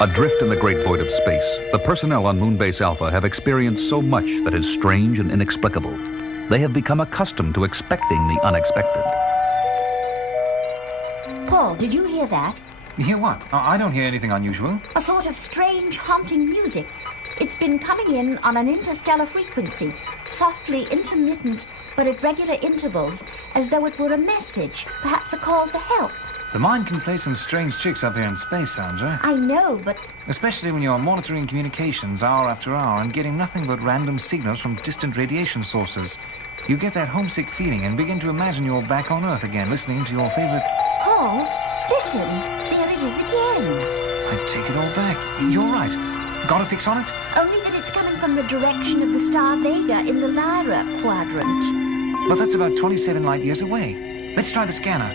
Adrift in the great void of space, the personnel on Moonbase Alpha have experienced so much that is strange and inexplicable. They have become accustomed to expecting the unexpected. Paul, did you hear that? Hear what? I don't hear anything unusual. A sort of strange, haunting music. It's been coming in on an interstellar frequency, softly intermittent, but at regular intervals, as though it were a message, perhaps a call for help. The mind can play some strange tricks up here in space, Sandra. I know, but Especially when you're monitoring communications hour after hour and getting nothing but random signals from distant radiation sources. You get that homesick feeling and begin to imagine you're back on Earth again, listening to your favorite... Paul, listen, there it is again. I take it all back. You're right. Got a fix on it? Only that it's coming from the direction of the star Vega in the Lyra quadrant. But that's about 27 light years away. Let's try the scanner.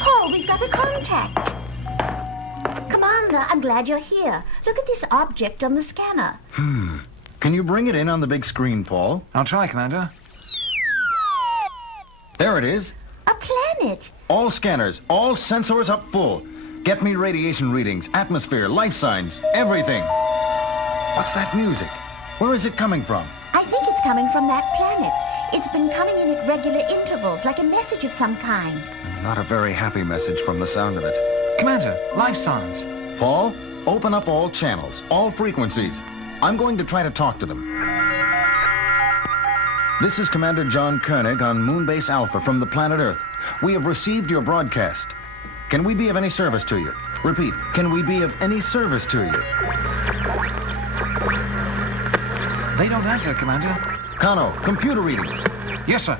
Paul, we've got a contact. Commander, I'm glad you're here. Look at this object on the scanner. Can you bring it in on the big screen, Paul? I'll try, Commander. There it is. A planet. All scanners, all sensors up full. Get me radiation readings, atmosphere, life signs, everything. What's that music? Where is it coming from? I think it's coming from that planet. It's been coming in at regular intervals, like a message of some kind. Not a very happy message from the sound of it. Commander, life signs. Paul, open up all channels, all frequencies. I'm going to try to talk to them. This is Commander John Koenig on Moonbase Alpha from the planet Earth. We have received your broadcast. Can we be of any service to you? Repeat, can we be of any service to you? They don't answer, Commander. Kano, computer readings. Yes, sir.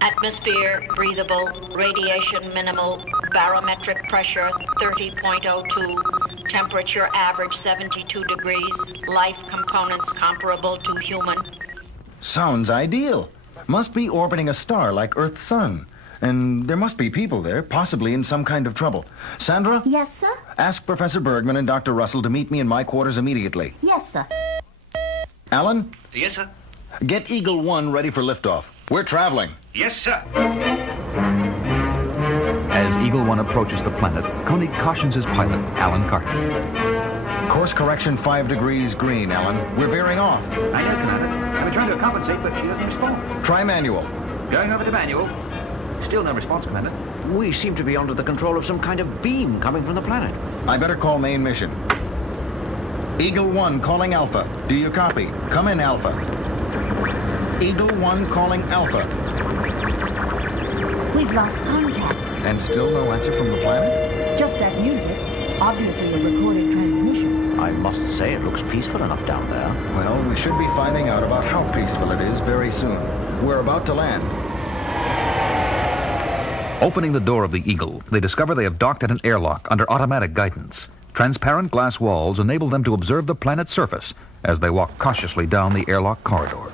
Atmosphere breathable, radiation minimal, barometric pressure 30.02, temperature average 72 degrees, life components comparable to human. Sounds ideal. Must be orbiting a star like Earth's sun. And there must be people there, possibly in some kind of trouble. Sandra? Yes, sir? Ask Professor Bergman and Dr. Russell to meet me in my quarters immediately. Yes, sir. Alan? Yes, sir. Get Eagle 1 ready for liftoff. We're traveling. Yes, sir. As Eagle 1 approaches the planet, Koenig cautions his pilot, Alan Carter. Course correction 5 degrees green, Alan. We're veering off. I know, Commander. I've been trying to compensate, but she doesn't respond. Try manual. Going over to manual. Still no response, Commander. We seem to be under the control of some kind of beam coming from the planet. I better call main mission. Eagle 1 calling Alpha. Do you copy? Come in, Alpha. Eagle 1 calling Alpha. We've lost contact. And still no answer from the planet? Just that music. Obviously a recorded transmission. I must say it looks peaceful enough down there. Well, we should be finding out about how peaceful it is very soon. We're about to land. Opening the door of the Eagle, they discover they have docked at an airlock under automatic guidance. Transparent glass walls enable them to observe the planet's surface as they walk cautiously down the airlock corridor.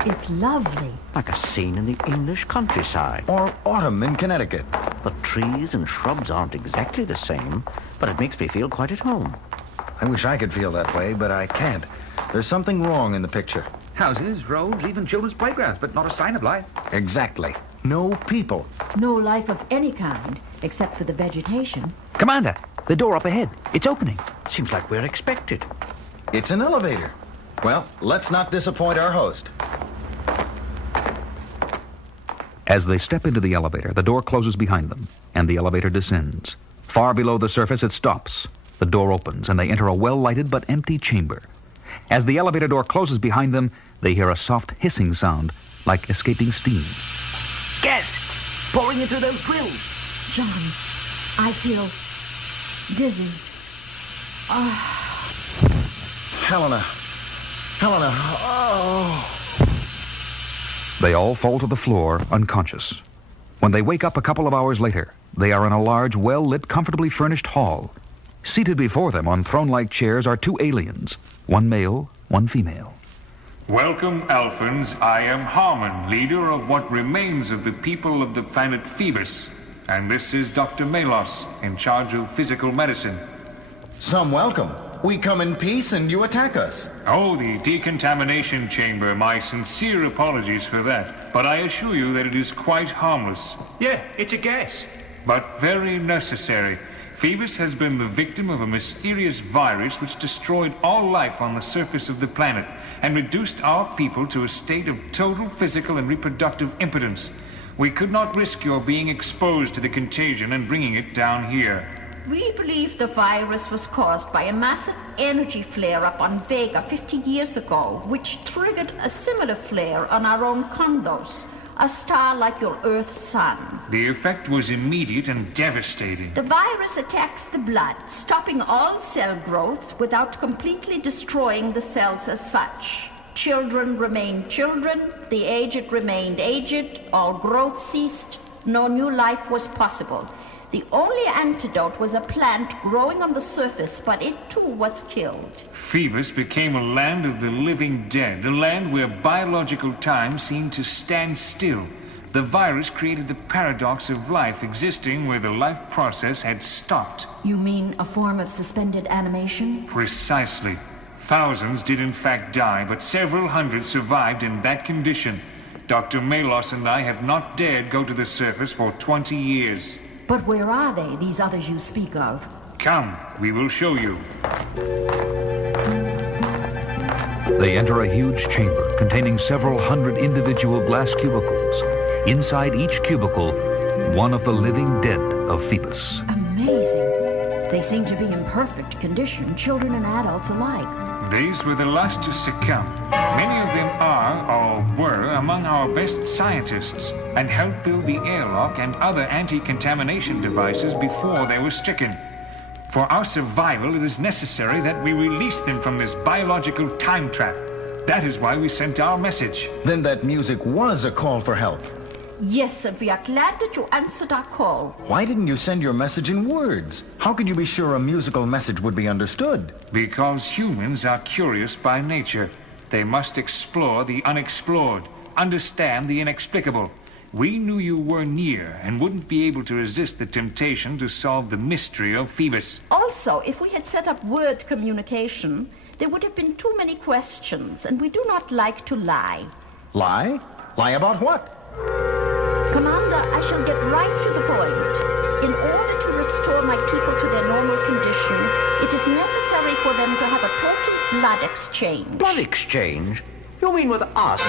It's lovely. Like a scene in the English countryside. Or autumn in Connecticut. The trees and shrubs aren't exactly the same, but it makes me feel quite at home. I wish I could feel that way, but I can't. There's something wrong in the picture. Houses, roads, even children's playgrounds, but not a sign of life. Exactly. No people. No life of any kind, except for the vegetation. Commander, the door up ahead. It's opening. Seems like we're expected. It's an elevator. Well, let's not disappoint our host. As they step into the elevator, the door closes behind them, and the elevator descends. Far below the surface, it stops. The door opens, and they enter a well-lighted but empty chamber. As the elevator door closes behind them, they hear a soft hissing sound, like escaping steam. Gas! Pouring into those grills. John, I feel dizzy. Helena. Oh. They all fall to the floor, unconscious. When they wake up a couple of hours later, they are in a large, well-lit, comfortably furnished hall. Seated before them on throne-like chairs are two aliens, one male, one female. Welcome, Alphans. I am Harmon, leader of what remains of the people of the planet Phoebus. And this is Dr. Melos, in charge of physical medicine. Some welcome. We come in peace and you attack us. Oh, the decontamination chamber. My sincere apologies for that. But I assure you that it is quite harmless. Yeah, it's a gas. But very necessary. Phoebus has been the victim of a mysterious virus which destroyed all life on the surface of the planet and reduced our people to a state of total physical and reproductive impotence. We could not risk your being exposed to the contagion and bringing it down here. We believe the virus was caused by a massive energy flare-up on Vega 50 years ago, which triggered a similar flare on our own Condos, a star like your Earth's sun. The effect was immediate and devastating. The virus attacks the blood, stopping all cell growth without completely destroying the cells as such. Children remained children, the aged remained aged, all growth ceased, no new life was possible. The only antidote was a plant growing on the surface, but it too was killed. Phoebus became a land of the living dead, a land where biological time seemed to stand still. The virus created the paradox of life existing where the life process had stopped. You mean a form of suspended animation? Precisely. Thousands did in fact die, but several hundred survived in that condition. Dr. Melos and I have not dared go to the surface for 20 years. But where are they, these others you speak of? Come, we will show you. They enter a huge chamber containing several hundred individual glass cubicles. Inside each cubicle, one of the living dead of Phoebus. Amazing. They seem to be in perfect condition, children and adults alike. These were the last to succumb. Many of them are, or were, among our best scientists and helped build the airlock and other anti-contamination devices before they were stricken. For our survival, it is necessary that we release them from this biological time trap. That is why we sent our message. Then that music was a call for help. Yes, and we are glad that you answered our call. Why didn't you send your message in words? How could you be sure a musical message would be understood? Because humans are curious by nature. They must explore the unexplored, understand the inexplicable. We knew you were near and wouldn't be able to resist the temptation to solve the mystery of Phoebus. Also, if we had set up word communication, there would have been too many questions, and we do not like to lie. Lie? Lie about what? Commander, I shall get right to the point. In order to restore my people to their normal condition, it is necessary for them to have a total blood exchange. Blood exchange? You mean with us?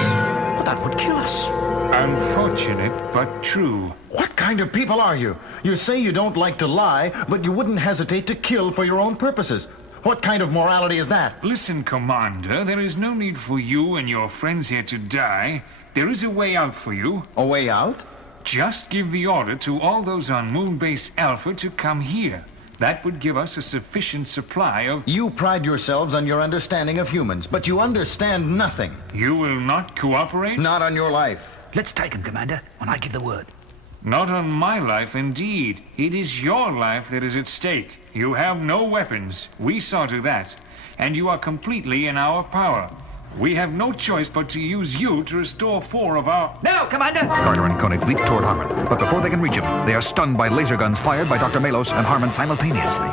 But that would kill us. Unfortunate, but true. What kind of people are you? You say you don't like to lie, but you wouldn't hesitate to kill for your own purposes. What kind of morality is that? Listen, Commander, there is no need for you and your friends here to die. There is a way out for you. A way out? Just give the order to all those on Moonbase Alpha to come here. That would give us a sufficient supply of... You pride yourselves on your understanding of humans, but you understand nothing. You will not cooperate? Not on your life. Let's take him, Commander, when I give the word. Not on my life, indeed. It is your life that is at stake. You have no weapons. We saw to that. And you are completely in our power. We have no choice but to use you to restore 4 of our... Now, Commander! Carter and Koenig leap toward Harmon, but before they can reach him, they are stunned by laser guns fired by Dr. Melos and Harmon simultaneously.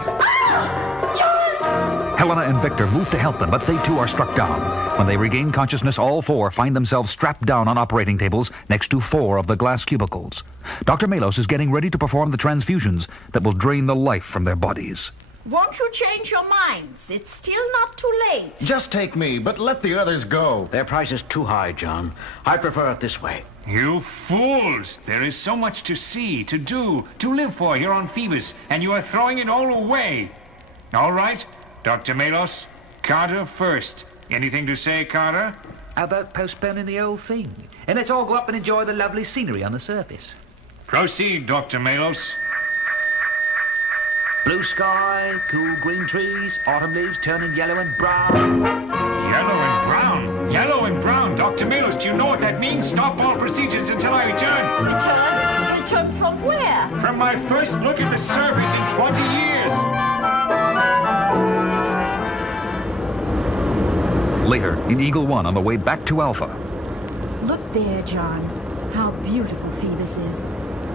Helena and Victor move to help them, but they too are struck down. When they regain consciousness, all 4 find themselves strapped down on operating tables next to 4 of the glass cubicles. Dr. Melos is getting ready to perform the transfusions that will drain the life from their bodies. Won't you change your minds? It's still not too late. Just take me, but let the others go. Their price is too high, John. I prefer it this way. You fools! There is so much to see, to do, to live for here on Phoebus, and you are throwing it all away. All right, Dr. Melos, Carter first. Anything to say, Carter? How about postponing the whole thing? And let's all go up and enjoy the lovely scenery on the surface. Proceed, Dr. Melos. Blue sky, cool green trees, autumn leaves turning yellow and brown. Yellow and brown. Yellow and brown. Dr. Melos, do you know what that means? Stop all procedures until I return. Return? Return from where? From my first look at the surface in 20 years. Later, in Eagle 1 on the way back to Alpha. Look there, John. How beautiful Phoebus is.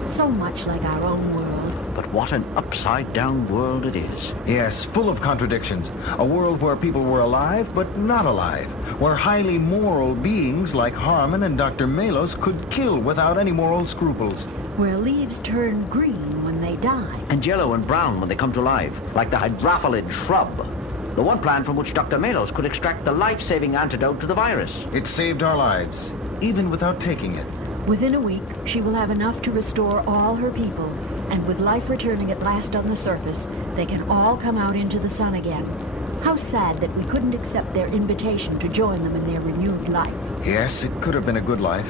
So much like our own world. But what an upside-down world it is. Yes, full of contradictions. A world where people were alive but not alive. Where highly moral beings like Harmon and Dr. Melos could kill without any moral scruples. Where leaves turn green when they die. And yellow and brown when they come to life, like the hydrophyllid shrub. The one plant from which Dr. Melos could extract the life-saving antidote to the virus. It saved our lives, even without taking it. Within a week, she will have enough to restore all her people. And with life returning at last on the surface, they can all come out into the sun again. How sad that we couldn't accept their invitation to join them in their renewed life. Yes, it could have been a good life.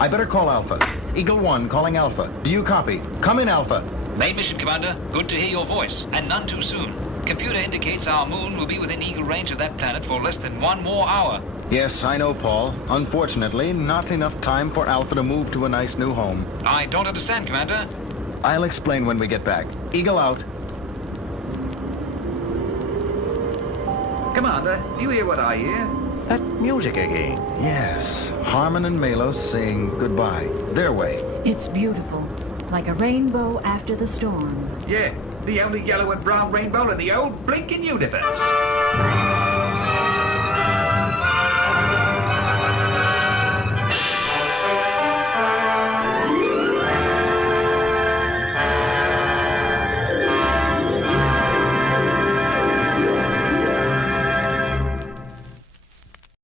I better call Alpha. Eagle 1 calling Alpha. Do you copy? Come in, Alpha. Main mission, Commander. Good to hear your voice, and none too soon. Computer indicates our moon will be within eagle range of that planet for less than 1 more hour. Yes, I know, Paul. Unfortunately, not enough time for Alpha to move to a nice new home. I don't understand, Commander. I'll explain when we get back. Eagle out. Commander, do you hear what I hear? That music again. Yes, Harmon and Melos saying goodbye. Their way. It's beautiful, like a rainbow after the storm. Yeah, the only yellow and brown rainbow in the old blinking universe.